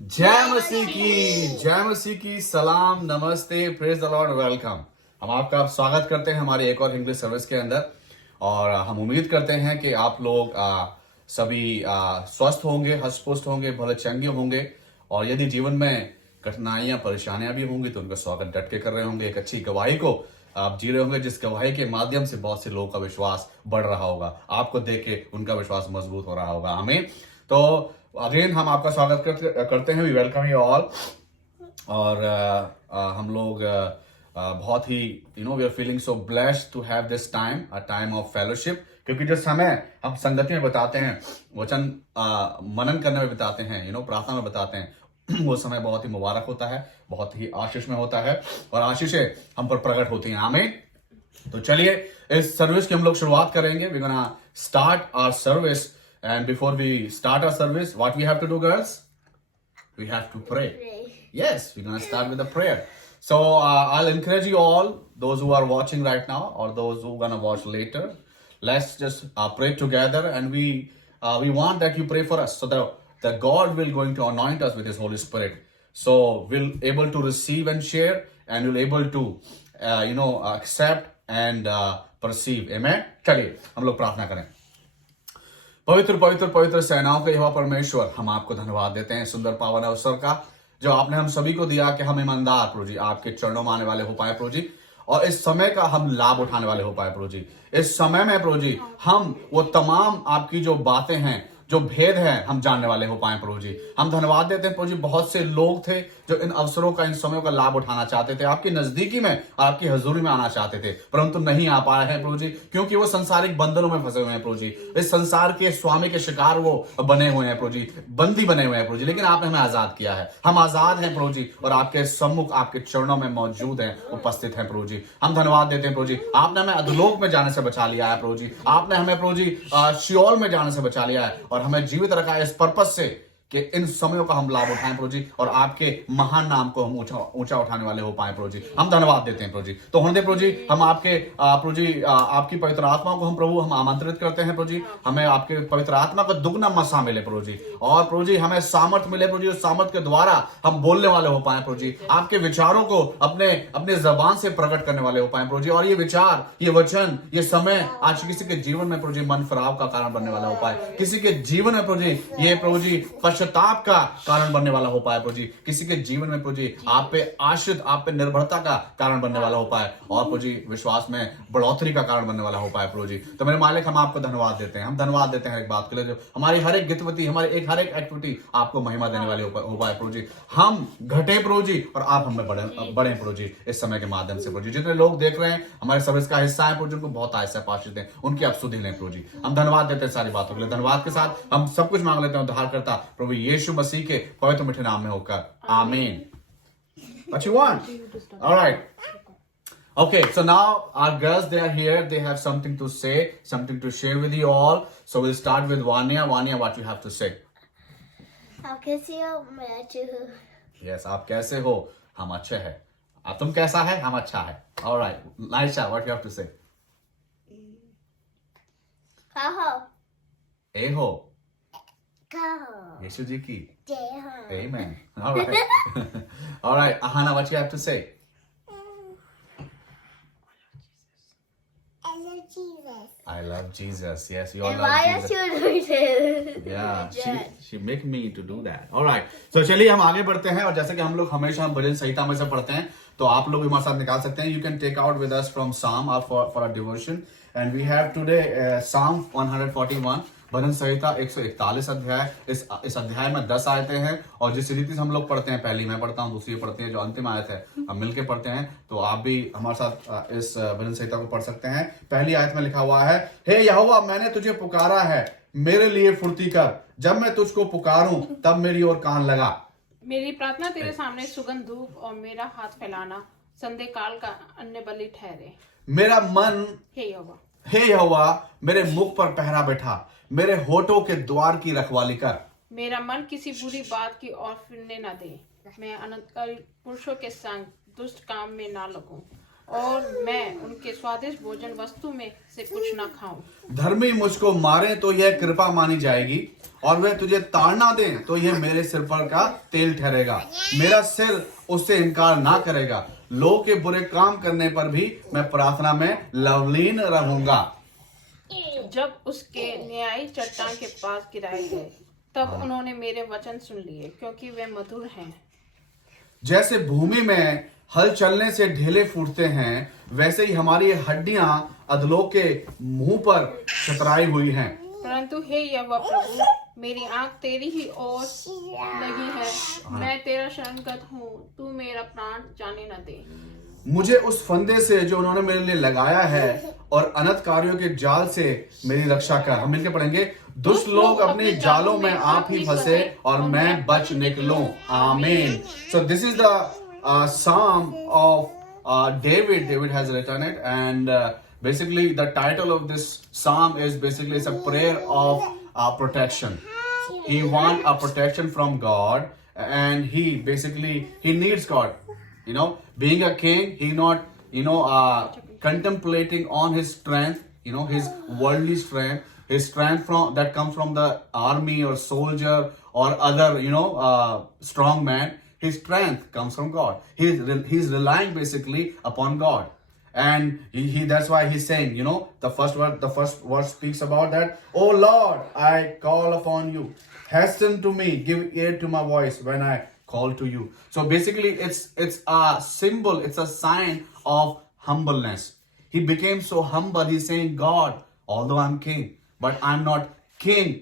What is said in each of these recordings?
जय मसीह की सलाम, नमस्ते, प्रेज द लॉर्ड, वेलकम। हम आपका स्वागत करते हैं हमारी एक और इंग्लिश सर्विस के अंदर। और हम उम्मीद करते हैं कि आप लोग सभी स्वस्थ होंगे, हष्ट पुष्ट होंगे, भले चंगे होंगे। और यदि जीवन में कठिनाइयां परेशानियां भी होंगी तो उनका स्वागत डट के कर रहे होंगे। एक अच्छी गवाही को आप जी रहे होंगे, जिस गवाही के माध्यम से बहुत से लोगों का विश्वास बढ़ रहा होगा। आपको देख के उनका विश्वास मजबूत हो रहा होगा। आमीन। तो अगेन हम आपका स्वागत करते हैं। We welcome you all. और हम लोग बहुत ही we are feeling so blessed to have this time, a time of fellowship. क्योंकि जो समय हम संगति में बताते हैं, वचन मनन करने में बिताते हैं, प्रार्थना में बताते हैं, वो समय बहुत ही मुबारक होता है, बहुत ही आशीष में होता है और आशीषें हम पर प्रकट होती हैं। आमीन। तो चलिए इस सर्विस की हम लोग शुरुआत करेंगे। We gonna start our service, and before we start our service, what we have to do girls? We have to pray. Yes, we're going to start with a prayer. So I'll encourage you all, those who are watching right now or those who are going to watch later, let's just pray together, and we want that you pray for us so that God will going to anoint us with His Holy Spirit. So we'll able to receive and share, and we'll able to accept and perceive. Amen. चलिए हम लोग प्रार्थना करें। पवित्र पवित्र पवित्र सेनाओं के यहोवा परमेश्वर, हम आपको धन्यवाद देते हैं सुंदर पावन अवसर का जो आपने हम सभी को दिया कि हम ईमानदार प्रभु जी आपके चरणों में आने वाले हो पाए प्रभु जी, और इस समय का हम लाभ उठाने वाले हो पाए प्रभु जी। इस समय में प्रभु जी हम वो तमाम आपकी जो बातें हैं, जो भेद हैं, हम जानने वाले हो पाए प्रभु जी। हम धन्यवाद देते हैं प्रभु जी, बहुत से लोग थे जो इन अवसरों का, इन समयों का लाभ उठाना चाहते थे, आपकी नजदीकी में और आपकी हजूरी में आना चाहते थे, परंतु नहीं आ पाए हैं प्रभु जी, क्योंकि वो संसारिक बंधनों में फंसे हुए हैं प्रभु जी। इस संसार के स्वामी के शिकार वो बने हुए हैं प्रभु जी, बंदी बने हुए हैं प्रभु जी। लेकिन आपने हमें आजाद किया है, हम आजाद हैं प्रभु जी, और आपके सम्मुख आपके चरणों में मौजूद हैं, उपस्थित हैं प्रभु जी। हम धन्यवाद देते हैं प्रभु जी, आपने हमें अधोलोक में जाने से बचा लिया है प्रभु जी, आपने हमें प्रभु जी शियोल में जाने से बचा लिया है, और हमें जीवित रखा है इस पर्पस से कि इन समयों का हम लाभ उठाएं प्रभु जी, और आपके महान नाम को हम ऊंचा उठाने वाले हो पाए प्रभु जी। हम धन्यवाद देते हैं प्रभु जी। तो होने दे प्रभु जी, हम आपके प्रभु जी आपकी पवित्र आत्मा को हम प्रभु हम आमंत्रित करते हैं प्रभु जी। हमें आपके पवित्र आत्मा का दुगना मसा मिले प्रभु जी, और प्रभु जी हमें सामर्थ मिले प्रभु जी, उस सामर्थ के द्वारा हम बोलने वाले हो पाए प्रभु जी, आपके विचारों को अपने अपने जबान से प्रकट करने वाले हो पाए प्रभु जी। और ये विचार, ये वचन, ये समय आज किसी के जीवन में प्रभु जी मन फिराव का कारण बनने वाला हो पाए, किसी के जीवन में प्रभु जी ये प्रभु जी पश्चाताप का कारण बनने वाला हो पाए प्रभु जी, किसी के जीवन में प्रभु जी आप पे आश्रित, आप पे निर्भरता का कारण बनने वाला हो पाए, और प्रभु जी विश्वास में बढ़ोतरी का कारण बनने वाला हो पाए प्रभु जी। तो मेरे मालिक, हम आपको धन्यवाद देते हैं, हम धन्यवाद देते हैं एक बात के लिए, जो हमारी हर एक गतिविधि, हमारी हर एक एक्टिविटी आपको महिमा देने वाली हो पाए प्रभु जी। हम घटे प्रभु जी और आप हमें बढ़े प्रभु जी, इस समय के माध्यम से प्रभु जी। जितने लोग देख रहे हैं हमारे सर्विस का हिस्सा है प्रभु जी, उनको बहुत आशीष पाशीष दें, उनकी आप सुधि लें प्रभु जी। हम धन्यवाद देते हैं सारी बातों के लिए। धन्यवाद के साथ हम सब कुछ मांग लेते हैं उद्धारकर्ता प्रभु यीशु मसीह के पवित्र मीठे नाम में होकर, आमीन। What you want? All right. Okay, so now our girls, they are here. They have something to say, something to share with you all. So we'll start with Vanya. Vanya, what you have to say? आप कैसे हो? मैं अच्छी हूँ। Yes, आप कैसे हो? हम अच्छे हैं। आप तुम कैसा है? हम अच्छा है। All right, Laisha, what you have to say? कहो ए हो, कहो यीशु जी की जय हो। Amen. All right. All right, Ahana, what you have to say? I love Jesus. I love Jesus. Yes, we all And love why Jesus. are you doing this? Yeah, she make me to do that. All right. So चलिए हम आगे बढ़ते हैं, और जैसे कि हम लोग हमेशा हम भजन संहिता में से पढ़ते हैं, तो आप लोग भी हमारे साथ निकाल सकते हैं. You can take out with us from Psalm or for our devotion, and we have today Psalm 141. भजन संहिता 141 अध्याय। इस अध्याय में 10 आयतें हैं, और जिस रीति से हम लोग पढ़ते हैं, पहली मैं पढ़ता हूँ, दूसरी पढ़ते हैं, जो अंतिम आयत है हम मिलके पढ़ते हैं, तो आप भी हमारे साथ इस भजन संहिता को पढ़ सकते हैं। पहली आयत में लिखा हुआ है, हे यहोवा, मैंने तुझे पुकारा है, मेरे लिए फुर्ती कर, जब मैं तुझको पुकारूं तब मेरी ओर कान लगा। मेरी प्रार्थना तेरे सामने सुगंध धूप और मेरा हाथ फैलाना संध्या काल का अन्य बलि ठहरे। मेरा मन हे यहोवा मेरे मुख पर पहरा बैठा, मेरे होठों के द्वार की रखवाली कर। मेरा मन किसी बुरी बात की ओर फिरने न दे, मैं अनंतकारी पुरुषों के संग दुष्ट काम में ना लगूं, और मैं उनके स्वादिष्ट भोजन वस्तु में से कुछ न खाऊं। धर्मी मुझको मारे तो यह कृपा मानी जाएगी, और वह तुझे ताड़ना दे तो यह मेरे सिर पर का तेल ठहरेगा। मेरा सिर उससे इनकार ना करेगा। लोग के बुरे काम करने पर भी मैं प्रार्थना में लवलीन रहूंगा। जब उसके न्यायी चट्टान के पास गिराए गए, तब उन्होंने मेरे वचन सुन लिए, क्योंकि वे मधुर हैं। जैसे भूमि में हल चलने से ढेले फूटते हैं, वैसे ही हमारी हड्डियां अधलों के मुंह पर छतराई हुई हैं। परंतु हे यहोवा प्रभु, मेरी आंख तेरी ही ओर लगी है। मैं तेरा शरणगत हूँ, तू मेरा प्राण जाने न दे। मुझे उस फंदे से जो उन्होंने मेरे लिए लगाया है और अनर्थकारियों के जाल से मेरी रक्षा कर। हम मिलकर पढ़ेंगे, दुष्ट लोग अपने जालों में आप ही फंसे और मैं बच निकलूं। आमीन। So this is the psalm of David. David has written it, and basically the title of this psalm is basically it's a prayer of protection. He wants a protection from God, and he needs God. You know, being a king, he not contemplating on his strength, his worldly strength, his strength from that comes from the army or soldier or other strong man. His strength comes from God. He's relying basically upon God, and he that's why he's saying, the first word speaks about that. Oh Lord, I call upon you. Hasten to me. Give ear to my voice when I call to you. So basically, it's a symbol. It's a sign of humbleness. He became so humble. He's saying, God, although I'm king, but I'm not king.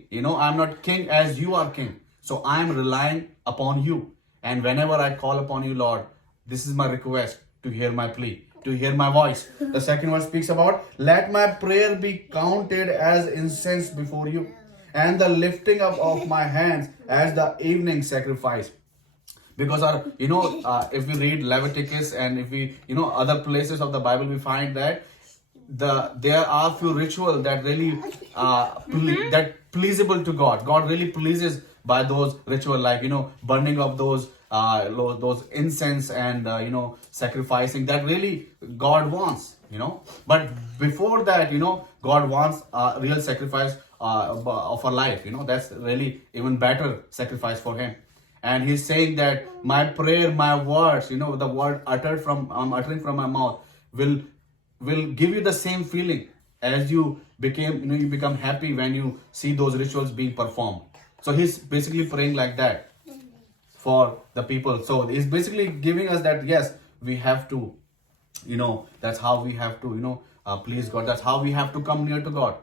I'm not king as you are king. So I'm relying upon you. And whenever I call upon you, Lord, this is my request, to hear my plea, to hear my voice. The second verse speaks about, let my prayer be counted as incense before you, and the lifting up of my hands as the evening sacrifice. Because if we read Leviticus and if we other places of the Bible, we find that there are few rituals that really that pleasable to God. God really pleases by those ritual, like burning of those incense and sacrificing, that really God wants. But before that, God wants a real sacrifice of a life. That's really even better sacrifice for Him. And He's saying that my prayer, my words, the word uttering from my mouth will give you the same feeling as you become happy when you see those rituals being performed. So He's basically praying like that for the people. So He's basically giving us that, yes, we have to, that's how we have to, please God. That's how we have to come near to God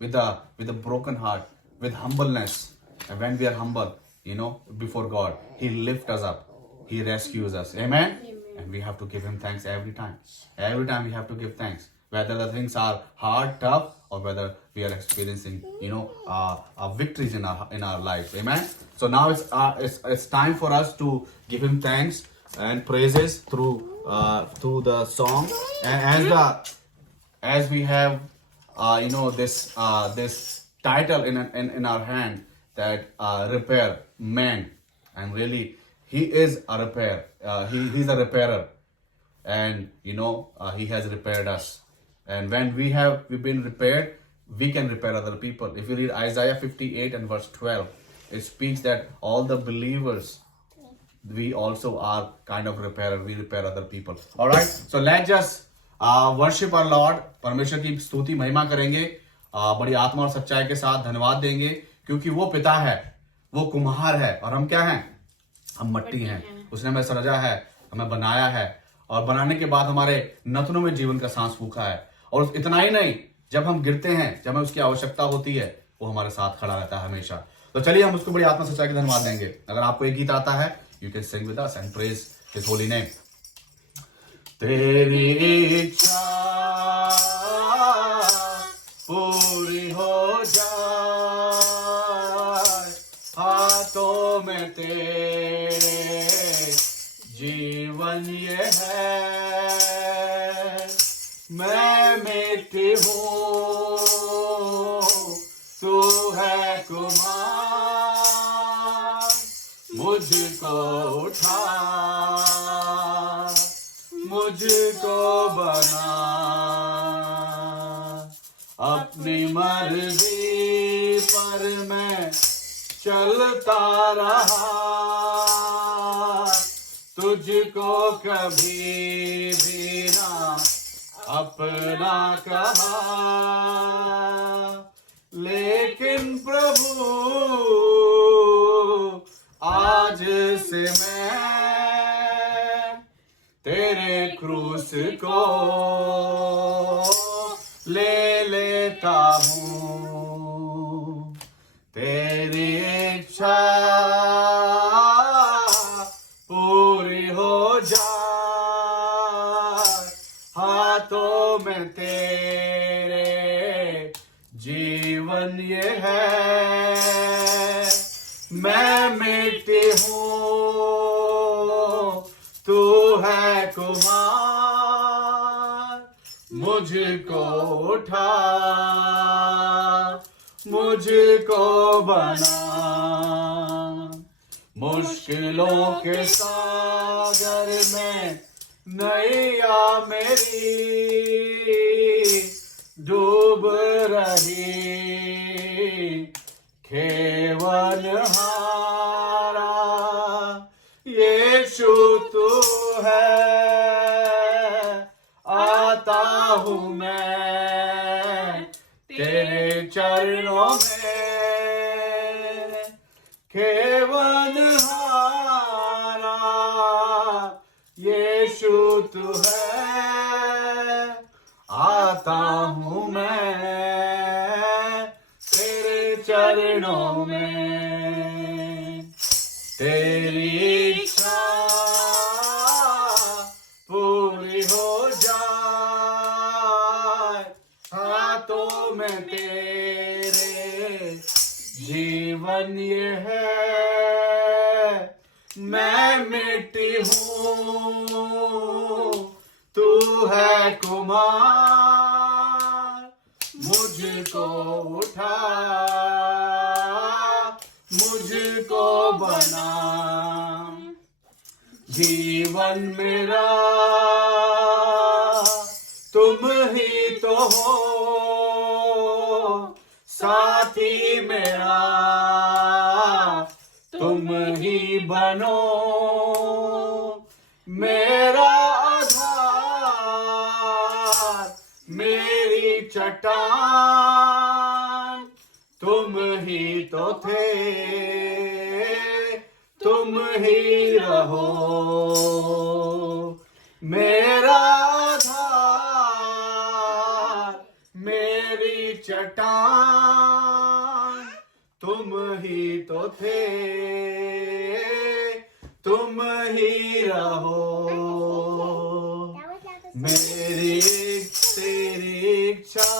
with a broken heart, with humbleness. And when we are humble, before God, He lifts us up. He rescues us. Amen? And we have to give Him thanks every time. Every time we have to give thanks. Whether the things are hard, tough, or whether we are experiencing, victories in our life. Amen? So now it's time for us to give Him thanks and praises through the song. And as we have, this title in our hand, that repair man, and really He is a repair. He's a repairer, and He has repaired us. And when we've been repaired, we can repair other people. If you read Isaiah 58 and verse 12, it speaks that all the believers, we also are kind of repairer. We repair other people. All right. So let's just worship our Lord. परमेश्वर की स्तुति महिमा करेंगे, बड़ी आत्मा और सच्चाई के साथ धन्यवाद देंगे, क्योंकि वो पिता है, वो कुम्हार है, और हम क्या हैं? हम मट्टी हैं। उसने हमें सृजा है, हमें बनाया है, और बनाने के बाद हमारे नथनों में जीवन का सांस फूंका है। और इतना ही नहीं, जब हम गिरते हैं, जब हमें उसकी आवश्यकता होती है, वो हमारे साथ खड़ा रहता है हमेशा। तो चलिए हम उसको बड़ी आत्मा सच्चाई के धन्यवाद देंगे। अगर आपको एक गीत आता है, you can sing with us and praise his holy name. तेरी इच्छा पूरी हो जाए, हाथों में तेरे जीवन ये है। मैं मिट्टी हूँ, तू है कुम्हार, मुझको उठा, मुझको बना, अपनी मर्जी पर मैं चलता रहा, तुझको कभी भी ना अपना कहा, लेकिन प्रभु आज से मैं तेरे क्रूस को ले लेता हूँ, तेरी इच्छा पूरी हो जाए, हाथों में तेरे जीवन ये है, मैं मिट्टी हूँ तू है कुमार, मुझको उठा मुझको बना, मुश्किलों के सागर में नैया मेरी डूब रही, केवल हारा यीशु तू है, आता हूँ मैं तेरे चरणों में, केवल हारा यीशु तू है, आता हूँ मैं तेरे चरणों में, तेरी इच्छा पूरी हो जाए, हाथों में तेरे जीवन ये है, मैं मिट्टी हूँ तू है कुमार, मुझको उठा मुझको बना, जीवन मेरा तुम ही तो हो, साथी मेरा तुम ही बनो, मेरा आधार मेरी चट्टान, तुम ही तो थे तुम ही रहो, मेरा आधार मेरी चट्टान, तुम ही तो थे तुम ही रहो, मेरी तेरी इच्छा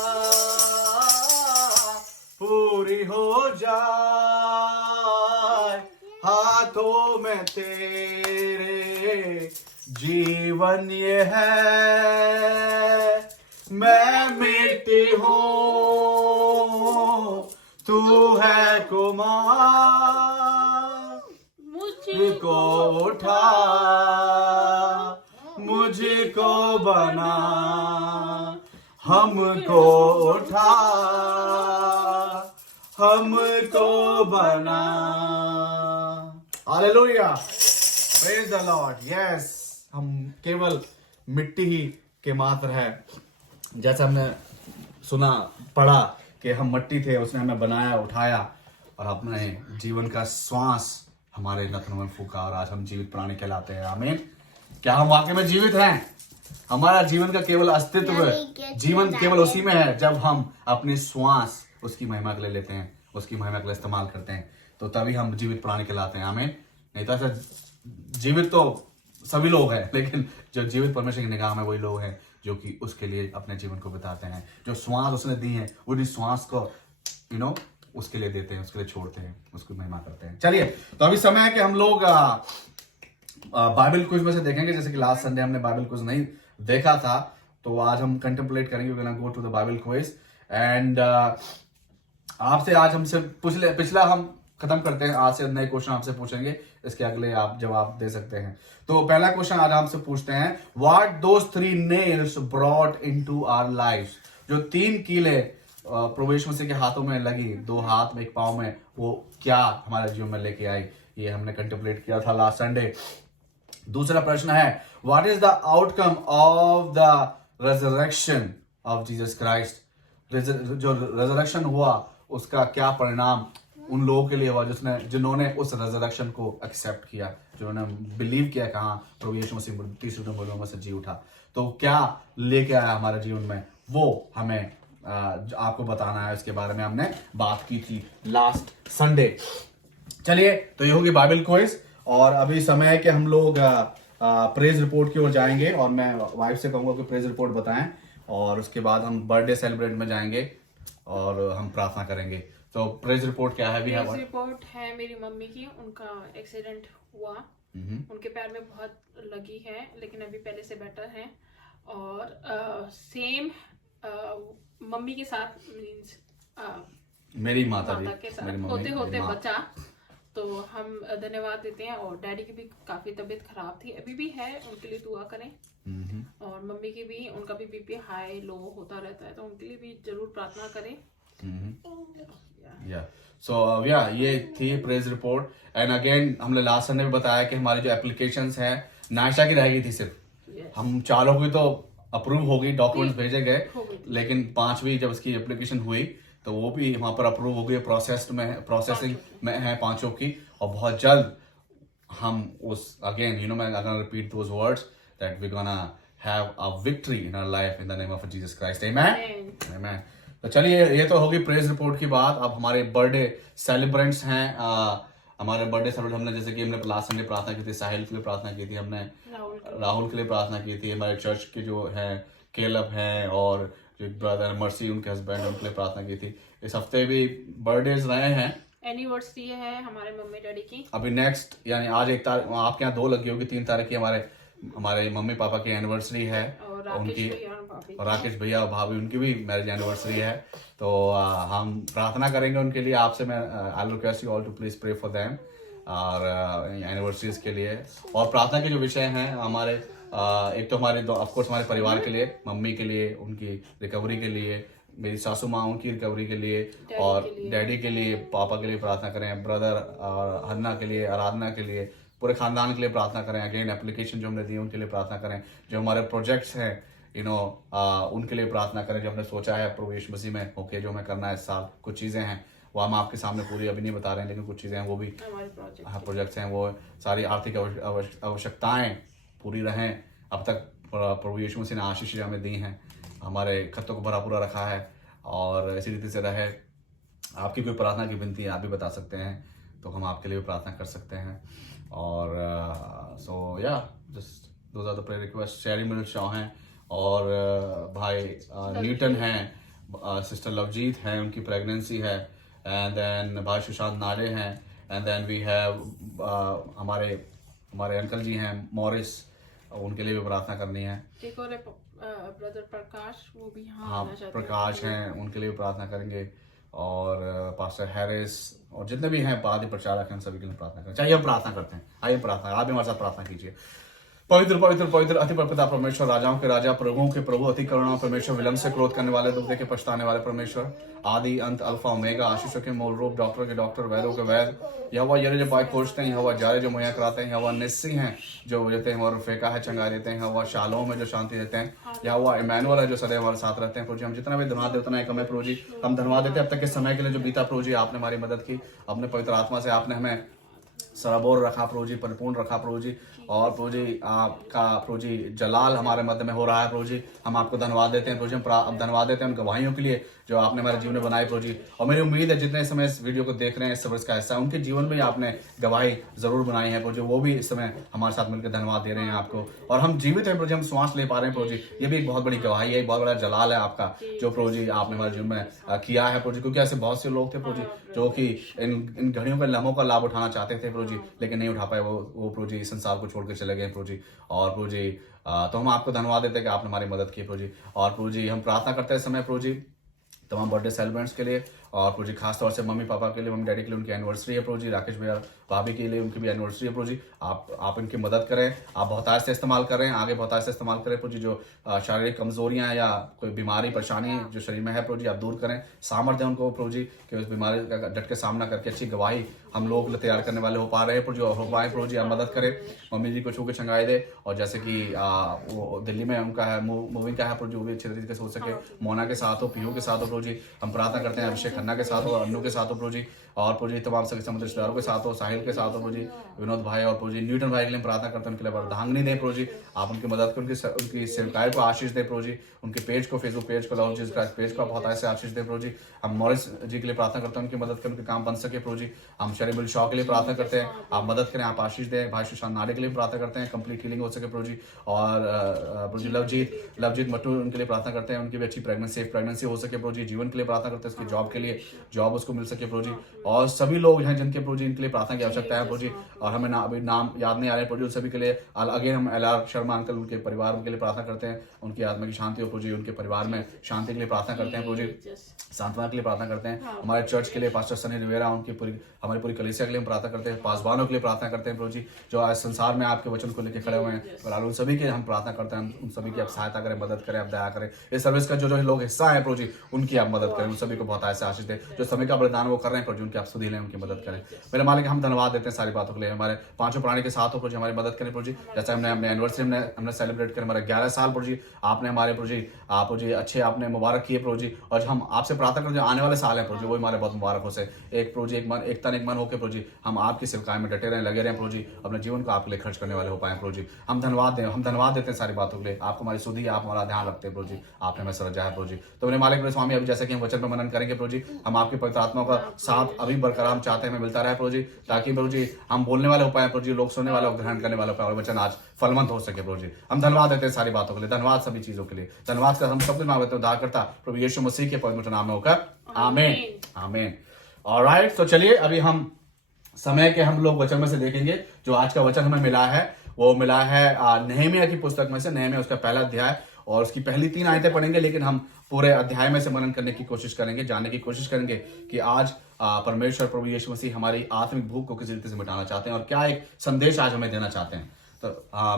पूरी हो जाए, हाथों में तेरे जीवन ये है, मैं मिट्टी हूँ तू है कुमार, मुझको उठा मुझको बना, हमको उठा हमको बना, hallelujah, praise the Lord. Yes, हम केवल मिट्टी ही के मात्र है, जैसा हमने सुना पढ़ा कि हम मिट्टी थे, उसने हमें बनाया उठाया और अपने जीवन का श्वास हमारे नथनों में फूका और आज हम जीवित प्राणी कहलाते हैं। आमीन। क्या हम वाकई में जीवित हैं? हमारा जीवन का केवल अस्तित्व जीवन केवल उसी में है जब हम अपनी श्वास उसकी महिमा के लिए लेते हैं, उसकी महिमा के लिए इस्तेमाल करते हैं, तो तभी हम जीवित प्राणी कहलाते हैं। आमीन। नहीं तो ऐसा जीवित तो सभी लोग हैं, लेकिन जो जीवित परमेश्वर की निगाह में वही लोग हैं जो कि उसके लिए अपने जीवन को बिताते हैं, जो श्वास उसने दी है उन्हीं श्वास को उसके लिए देते हैं, उसके लिए छोड़ते हैं, उसकी महिमा करते हैं। चलिए, तो अभी समय है कि हम लोग बाइबल क्विज में से देखेंगे। जैसे कि लास्ट संडे हमने बाइबल क्विज नहीं देखा था, तो आज हम कंटेम्पलेट करेंगे, we gonna go to the Bible quiz. And आपसे आज हमसे पिछला हम खत्म करते हैं। आज से नए क्वेश्चन आपसे पूछेंगे, इसके अगले आप जवाब दे सकते हैं। तो पहला क्वेश्चन आज आपसे पूछते हैं, what those 3 nails brought into our lives? जो 3 कीले प्रभु यीशु मसीह के हाथों में लगी, 2 हाथ में 1 पांव में, वो क्या हमारे जीवन में लेके आई? ये हमने कंटेम्पलेट किया था लास्ट संडे। दूसरा प्रश्न है, what is the outcome of the resurrection of Jesus Christ? जो रेजरेक्शन हुआ उसका क्या परिणाम उन लोगों के लिए हुआ जिन्होंने उस रेजरेक्शन को एक्सेप्ट किया, जिन्होंने बिलीव किया कि हाँ प्रभु यीशु मसीह तीसरे दिन मुर्दों में से जी उठा। तो क्या लेके आया हमारे जीवन में, वो हमें आपको बताना है। इसके बारे में हमने बात की थी लास्ट संडे। चलिए, तो ये होगी बाइबल क्विज, और अभी समय है कि हम लोग प्रेज रिपोर्ट की ओर जाएंगे, और मैं वाइफ से कहूंगा कि प्रेज रिपोर्ट बताएं, और उसके बाद हम बर्थडे सेलिब्रेट में जाएंगे और हम प्रार्थना करेंगे। तो प्रेज रिपोर्ट क्या है? भी प्रेज रिपोर्ट है मेरी मम्मी की, उनका एक्सीडेंट हुआ, उनके पैर में बहुत लगी है, लेकिन अभी पहले से बेटर है। और सेम मम्मी के साथ मींस मेरी माता के साथ होते होते बचा, तो हम धन्यवाद देते हैं। और डैडी की भी काफी तबीयत खराब थी, अभी भी है, उनके लिए दुआ करें। और मम्मी की भी, उनका भी बीपी हाई लो होता रहता है, तो उनके लिए भी जरूर प्रार्थना करें। ये थी प्रेज रिपोर्ट। एंड अगेन हमने लास्ट संडे में बताया कि हमारी जो एप्लीकेशंस हैं, नायशा की रह गई थी सिर्फ, हम चारों की तो अप्रूव हो गई, डॉक्यूमेंट्स भेजे गए, लेकिन 5वीं जब उसकी एप्लीकेशन हुई तो वो भी वहां पर अप्रूव हो गई, प्रोसेसिंग में है 5 की। और बहुत जल्द हम उस अगेन मैं अगर repeat those words that we gonna have a victory in our life in the name of Jesus Christ, amen, amen. तो चलिए, ये तो होगी प्रेज रिपोर्ट की बात। अब हमारे बर्थडे सेलिब्रेंट्स हैं, हमारे बर्थडे सेलिब्रेंट हमने जैसे कि हमने लास्ट संडे प्रार्थना की थी, साहिल के लिए प्रार्थना की थी, हमने राहुल के लिए प्रार्थना की थी, हमारे चर्च के जो है केलब हैं, और जो ब्रदर मर्सी उनके हस्बैंड, उनके लिए प्रार्थना की थी। इस हफ्ते भी बर्थडेज रहे हैं, एनिवर्सरी है हमारे मम्मी डैडी की। अभी नेक्स्ट यानी आज 1 तारीख, आपके यहाँ 2 लगी होगी, 3 तारीख की हमारे मम्मी पापा की एनिवर्सरी है, उनकी, और राकेश भैया और भाभी उनकी भी मैरिज एनिवर्सरी है। तो हम प्रार्थना करेंगे उनके लिए। आपसे मैं I will request you all to please pray for them और एनिवर्सरीज के लिए। और प्रार्थना के जो विषय हैं हमारे, एक तो हमारे ऑफ कोर्स हमारे परिवार के लिए, मम्मी के लिए, उनकी रिकवरी के लिए, मेरी सासू माँ उनकी रिकवरी के लिए, और डैडी के लिए, पापा के लिए प्रार्थना करें, ब्रदर हन्ना के लिए, आराधना के लिए, पूरे खानदान के लिए प्रार्थना करें। अगेन एप्लीकेशन जो हमने दी उनके लिए प्रार्थना करें, जो हमारे प्रोजेक्ट्स हैं उनके लिए प्रार्थना करें, जो हमने सोचा है प्रभु यीशु मसीह में होके जो हमें करना है इस साल। कुछ चीज़ें हैं वो हम आपके सामने पूरी अभी नहीं बता रहे हैं, लेकिन कुछ चीज़ें हैं वो भी प्रोजेक्ट्स हैं, वो सारी आर्थिक आवश्यकताएं पूरी रहें। अब तक प्रभु यीशु मसीह ने आशीष हमें दी हैं, हमारे खतों को भरा पूरा रखा है, और इसी रीति से रहे। आपकी कोई प्रार्थना की विनती आप भी बता सकते हैं, तो हम आपके लिए भी प्रार्थना कर सकते हैं। और just those are the prayer request. शेरी मिल शॉ हैं, और भाई न्यूटन हैं, सिस्टर लवजीत हैं, उनकी प्रेगनेंसी है, एंड देन भाई सुशांत नाले हैं, एंड देन वी हैव हमारे अंकल जी हैं मॉरिस, उनके लिए भी प्रार्थना करनी है। एक और ब्रदर प्रकाश, वो भी हाँ प्रकाश हैं, उनके लिए भी प्रार्थना करेंगे। और पास्टर हैरिस और जितने भी हैं आदि प्रचारक हैं, सभी के लिए प्रार्थना करें। चाहिए हम प्रार्थना करते हैं, आइए प्रार्थना, आप भी हमारे साथ प्रार्थना कीजिए। पवित्र पवित्र पवित्र अति परपिता परमेश्वर, राजाओं के राजा, प्रभुओं के प्रभु, अति करुणा परमेश्वर, विलंब से क्रोध करने वाले, दुख देके पछताने वाले परमेश्वर, आदि अंत अल्फा ओमेगा, आशीषों के मूल रूप, डॉक्टर के डॉक्टर, वैद्यों के वैद, यहोवा यरे जो पाए खोजते हैं, यहोवा जारे जो मुहैया कराते हैं, यहोवा निस्सी हैं जो देते हैं, और फेका है चंगा देते हैं, यहोवा शालोम में जो शांति देते हैं, यहोवा इमैनुअल है जो सदैव हमारे साथ रहते हैं। प्रभु जी हम जितना भी धन्यवाद देते हैं कम है प्रभु जी, हम धन्यवाद देते हैं अब तक के समय के लिए जो बीता प्रभु जी, आपने हमारी मदद की, अपने पवित्र आत्मा से आपने हमें सराबोर रखा प्रभु जी, परिपूर्ण रखा प्रभु जी। और प्रभु जी आपका प्रभु जी जलाल हमारे मध्य में हो रहा है प्रभु जी, हम आपको धन्यवाद देते हैं प्रभु जी। हम धन्यवाद देते हैं उन गवाहियों के लिए जो आपने हमारे जीवन में बनाई प्रभु जी। और मेरी उम्मीद है जितने समय इस वीडियो को देख रहे हैं, इस समय का हिस्सा, उनके जीवन में आपने गवाही जरूर बनाई है प्रभु जी, वो भी इस समय हमारे साथ मिलकर धन्यवाद दे रहे हैं आपको। और हम जीवित हैं प्रभु जी, हम श्वास ले पा रहे हैं प्रभु जी, ये भी एक बहुत बड़ी गवाही है, बहुत बड़ा जलाल है आपका जो प्रभु जी आपने हमारे जीवन में किया है प्रभु जी। क्योंकि ऐसे बहुत से लोग थे प्रभु जी जो कि इन घड़ियों के लम्हों का लाभ उठाना चाहते थे प्रभु जी, लेकिन नहीं उठा पाए, वो प्रभु जी संसार को छोड़कर चले गए प्रभु जी। और प्रभु जी तो हम आपको धन्यवाद देते हैं कि आपने हमारी मदद की प्रभु जी। और प्रभु जी हम प्रार्थना करते हैं समय प्रभु जी तमाम बर्थडे सेलिब्रेंट्स के लिए, और प्रभु जी खास तौर से मम्मी पापा के लिए, मम्मी डैडी के लिए उनकी एनिवर्सरी है प्रभु जी, राकेश भैया भाभी के लिए उनकी भी एनिवर्सरी है प्रभु जी। आप इनकी मदद करें, आप बहुतायत से इस्तेमाल करें, आगे बहुतायत से इस्तेमाल करें प्रभु जी। जो शारीरिक कमजोरियां हैं या कोई बीमारी परेशानी जो शरीर में है प्रभु जी, आप दूर करें, सामर्थ्य उनको प्रभु जी कि उस बीमारी का डट के सामना करके अच्छी गवाही हम लोग तैयार करने वाले हो पा रहे हैं प्रभु जी, और हो पाए प्रभु जी। आप मदद करें, मम्मी जी को छू के चंगाई दे, और जैसे कि वो दिल्ली में उनका है मूविंग का है प्रभु जी, वो भी अच्छे तरीके से हो सके, मोना के साथ हो, पीयू के साथ हो प्रभु जी। हम प्रार्थना करते हैं अभिषेक खन्ना के साथ हो, अन्नू के साथ हो प्रभु जी, और प्रभु जी तमाम सभी समुद्र रिश्तेदारों के साथ हो, साहिल के साथ हो प्रभु जी, विनोद भाई और प्रभु जी न्यूटन भाई के लिए प्रार्थना करते हैं, उनके लिए अर्धांगिनी दें प्रभु जी। आप उनकी मदद करें, उनकी सेवकाई को आशीष दें प्रभु जी, उनके पेज को, फेसबुक पेज को, लॉर्ड जीसस क्राइस्ट पेज को बहुत ऐसे आशीष दें प्रभु जी। हम मॉरिस जी के लिए प्रार्थना करते हैं, उनकी मदद करें, उनके काम बन सके प्रभु जी। हम शरीबुल शॉ के लिए प्रार्थना करते हैं, आप मदद करें, आप आशीष दें। भाई सुशांत नाडे के लिए प्रार्थना करते हैं, कंप्लीट हीलिंग हो सके प्रभु जी। और प्रभु जी लवजीत मट्टू उनके लिए प्रार्थना करते हैं, उनकी भी अच्छी सेफ प्रेगनेंसी हो सके प्रभु जी। जीवन के लिए प्रार्थना करते हैं, उसकी जॉब के लिए जॉब उसको मिल सके प्रभु जी। और सभी लोग हैं जिनके प्रभु जी इनके लिए प्रार्थना की आवश्यकता है प्रभु जी, और हमें अभी नाम याद नहीं आ रहे प्रभु जी, उन सभी के लिए अगेन हम LR शर्मा अंकल उनके परिवार के लिए प्रार्थना करते हैं, उनकी आत्मा की शांति हो प्रभु जी, उनके परिवार में शांति के लिए प्रार्थना करते हैं प्रभु जी। सांत्वना के लिए प्रार्थना करते हैं, हमारे चर्च के लिए पास्टर सनी रिवेरा, उनकी हमारी पूरी कलीसिया के लिए हम प्रार्थना करते हैं, पासवानों के लिए प्रार्थना करते हैं प्रभु जी, जो आज संसार में आपके वचन को लेकर खड़े हुए हैं, और उन सभी के हम प्रार्थना करते हैं, उन सभी की आप सहायता करें, मदद करें, आप दया करें। इस सर्विस का जो लोग हिस्सा है प्रभु जी, उनकी आप मदद करें, उन सभी को बहुत ऐसे आशीष दें, जो समय का बलिदान वो कर रहे हैं प्रभु जी, उनकी आप सुधी लें, उनकी मदद करें। मेरे मालिक हम धन्यवाद देते हैं सारी बातों के लिए, हमारे पांचों प्राणी के साथ हो प्रभु जी, हमारी मदद करें प्रभु जी। जैसे हमने अपने एनिवर्सरी हमने सेलिब्रेट किया, हमारे 11 साल प्रभु जी, आपने हमारे प्रभु जी आप जी अच्छे आपने मुबारक किए प्रभु जी, और हम आपसे प्रार्थना करें जो आने वाले साल है प्रभु जी, वो हमारे बहुत मुबारक हो से। एक प्रभु जी एक मन होकर प्रभु जी हम आपकी सेवकाई में डटे रहें, लगे रहें प्रभु जी, अपने जीवन को आपके लिए खर्च करने वाले हो पाए प्रभु जी। हम धन्यवाद देते हैं सारी बातों के लिए, आपको हमारी सुधी, आप हमारा ध्यान रखते हैं प्रभु जी, आपने हमें सजा है प्रभु जी। तो मेरे मालिक मेरे स्वामी, अभी जैसे कि हम वचन पर मनन करेंगे प्रभु जी, हम आपकी पवित्र आत्मा का साथ अभी बरकरार हम चाहते हैं, हमें मिलता रहे प्रभु जी, ताकि प्रभु जी हम बोलने वाले हो पाए प्रभु जी, लोग सुनने वाले हो, ग्रहण करने वाले हो पाए, और वचन आज फलवंत हो सके प्रभु जी। हम धन्यवाद देते हैं सारी बातों के लिए, धन्यवाद सभी चीजों के लिए, धन्यवाद से हम सब कुछ मांगते हैं उद्धारकर्ता प्रभु यीशु मसीह के पवित्र नाम में होकर, आमीन आमीन। ऑलराइट, तो चलिए अभी हम समय के हम लोग वचन में से देखेंगे। जो आज का वचन हमें मिला है वो मिला है नहम्याह की पुस्तक में से, नहम्याह उसका पहला अध्याय और उसकी पहली 3 आयतें पढ़ेंगे, लेकिन हम पूरे अध्याय में से मनन करने की कोशिश करेंगे, जानने की कोशिश करेंगे कि आज परमेश्वर प्रभु यीशु मसीह हमारी आत्मिक भूख को किस तरीके से मिटाना चाहते हैं और क्या एक संदेश आज हमें देना चाहते हैं। तो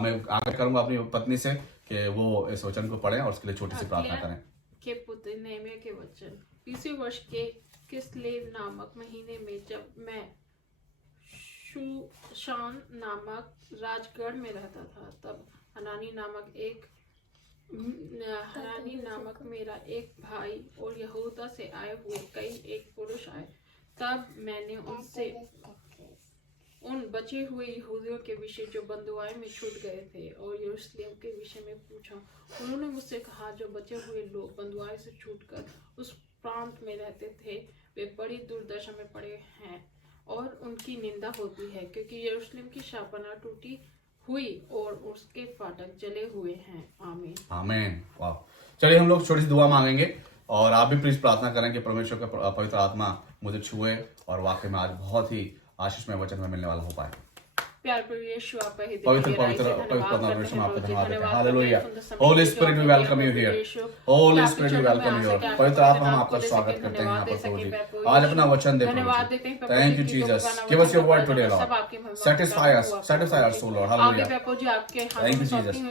मैं आग्रह करूंगा अपनी पत्नी से कि वो इस वचन को पढ़ें और उसके लिए छोटी सी प्रार्थना करें। के पुत्र नहम्याह के वचन। 20वें वर्ष के किस्लेव नामक महीने में, जब मैं शूशान नामक राजगढ़ में रहता था, तब हनानी नामक मेरा एक भाई और यहूदा से आए हुए एक पुरुष आए। तब मैंने उनसे उन बचे हुए यहूदियों के विषय जो बंधुआई में छूट गए थे और यरूशलेम के विषय में पूछा। उन्होंने मुझसे कहा, जो बचे हुए लोग बंधुआई से छूटकर उस प्रांत में रहते थे, वे बड़ी दुर्दशा में पड़े हैं और उनकी निंदा होती है, क्योंकि यरूशलेम की शापना टूटी हुई और उसके फाटक जले हुए हैं। आमीन आमीन। वाह, चलिए हम लोग छोटी सी दुआ मांगेंगे और आप भी प्लीज प्रार्थना करें कि परमेश्वर का पवित्र आत्मा मुझे छुए और वाकई में आज बहुत ही आशीषमय वचन में मिलने वाला हो पाए। प्यार प्रभु यीशु, आप ही पवित्र परमेश्वर आपका धन्यवाद है। Hallelujah. Holy Spirit we welcome you here, Holy Spirit we welcome you here. पवित्र आत्मा हम आपका स्वागत करते हैं यहाँ पर प्रभु जी। आज अपना वचन दे प्रभु जी। Thank you Jesus, give us your word today Lord, satisfy our soul Lord. Hallelujah. Thank you Jesus,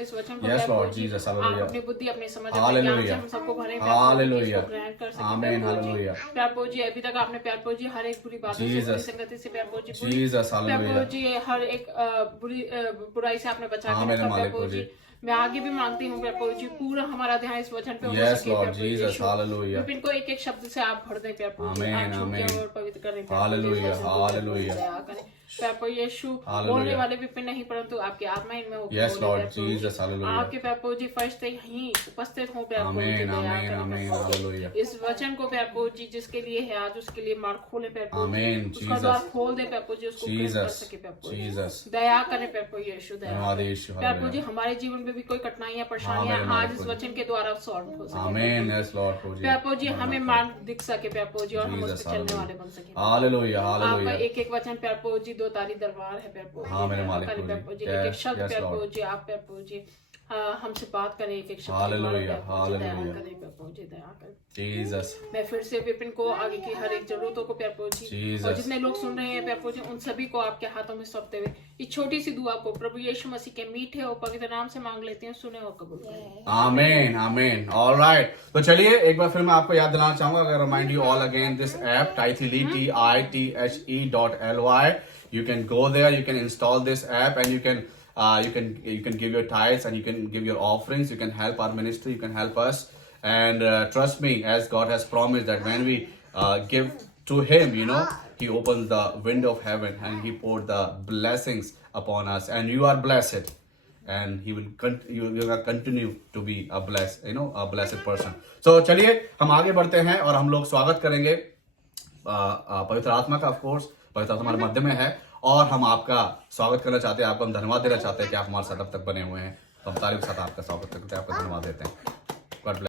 yes Lord Jesus. Hallelujah, अपनी बुद्धि अपनी समझ हालेलुया, हम सबको भरे हालेलुया, आमीन हालेलुया। प्यार प्रभु जी, अभी तक आपने प्यार प्रभु जी हर एक बुरी बात से, संगति से प्यार प्रभु जी, जीसस प्यार प्रभु जी हर एक बुराई से आपने बचा के रखा प्रभु जी। मैं आगे भी मांगती हूँ प्रभु जी, पूरा हमारा ध्यान इस वचन पे हो सके प्रभु जी। इनको एक एक शब्द से आप भर दें प्रभु जी, आप छूटे और पवित्र करें हालेलुया, हालेलुया। प्रभु यीशु, बोलने वाले विपिन नहीं परंतु आपकी आत्मा इनमें हो। Yes Lord Jesus, hallelujah. आपके प्रभु जी फरिश्ते यहीं उपस्थित हो प्रभु जी। आमीन, आमीन, आमीन, हालेलुया। इस वचन को प्रभु जी जिसके लिए है आज, उसके लिए मार्ग खोले प्रभु, आमीन उसका द्वार खोल दे प्रभु जी, उसको ग्रहण कर सके प्रभु जीसस। दया करें प्रभु यीशु, दया यीशु। प्रभु जी हमारे जीवन में भी कोई कठिनाइयां परेशानियां आज इस वचन के द्वारा सॉल्व हो सके। आमीन, यस लॉर्ड प्रभु जी हमें मार्ग दिख सके प्रभु जी, और हम उस पर चलने वाले बन सके। Hallelujah, hallelujah. आपका एक एक वचन प्रभु जी 2 तारी दरबार है प्रभु जी। हाँ मेरे मालिक प्रभु जी, एक एक शब्द प्रभु जी आप प्रभु जी हमसे बात करें, एक एक शब्द Hallelujah, हमारा दया hallelujah. करें, प्रभु जी दया करें। जीसस मैं फिर से विपिन को आगे की हर एक जरूरतों को प्रभु जी Jesus. और जितने लोग सुन रहे हैं प्रभु जी उन सभी को आपके हाथों में सौंपते हुए इस छोटी सी दुआ को प्रभु यीशु मसीह के मीठे और पवित्र नाम से मांग लेते हैं, सुने और कबूल करें। आमीन आमीन। ऑलराइट, तो चलिए एक बार फिर मैं आपको याद दिलाना चाहूंगा, अगर remind you all again this app TITHE.LY, you can go there, you can install this app, and you can give your tithes, and you can give your offerings, you can help our ministry, you can help us, and trust me, as God has promised that when we give to Him, you know, He opens the window of heaven and He poured the blessings upon us, and you are blessed, and He will you will continue to be a blessed person. So चलिए हम आगे बढ़ते हैं और हम लोग स्वागत करेंगे पवित्र आत्मा का। ऑफ कोर्स पवित्र आत्मा हमारे मध्य में है और हम आपका स्वागत करना चाहते हैं, आपको हम धन्यवाद देना चाहते हैं कि आप हमारे साथ अब तक बने हुए हैं। तो हम तारीफ के साथ आपका स्वागत करते हैं, आपका धन्यवाद देते हैं।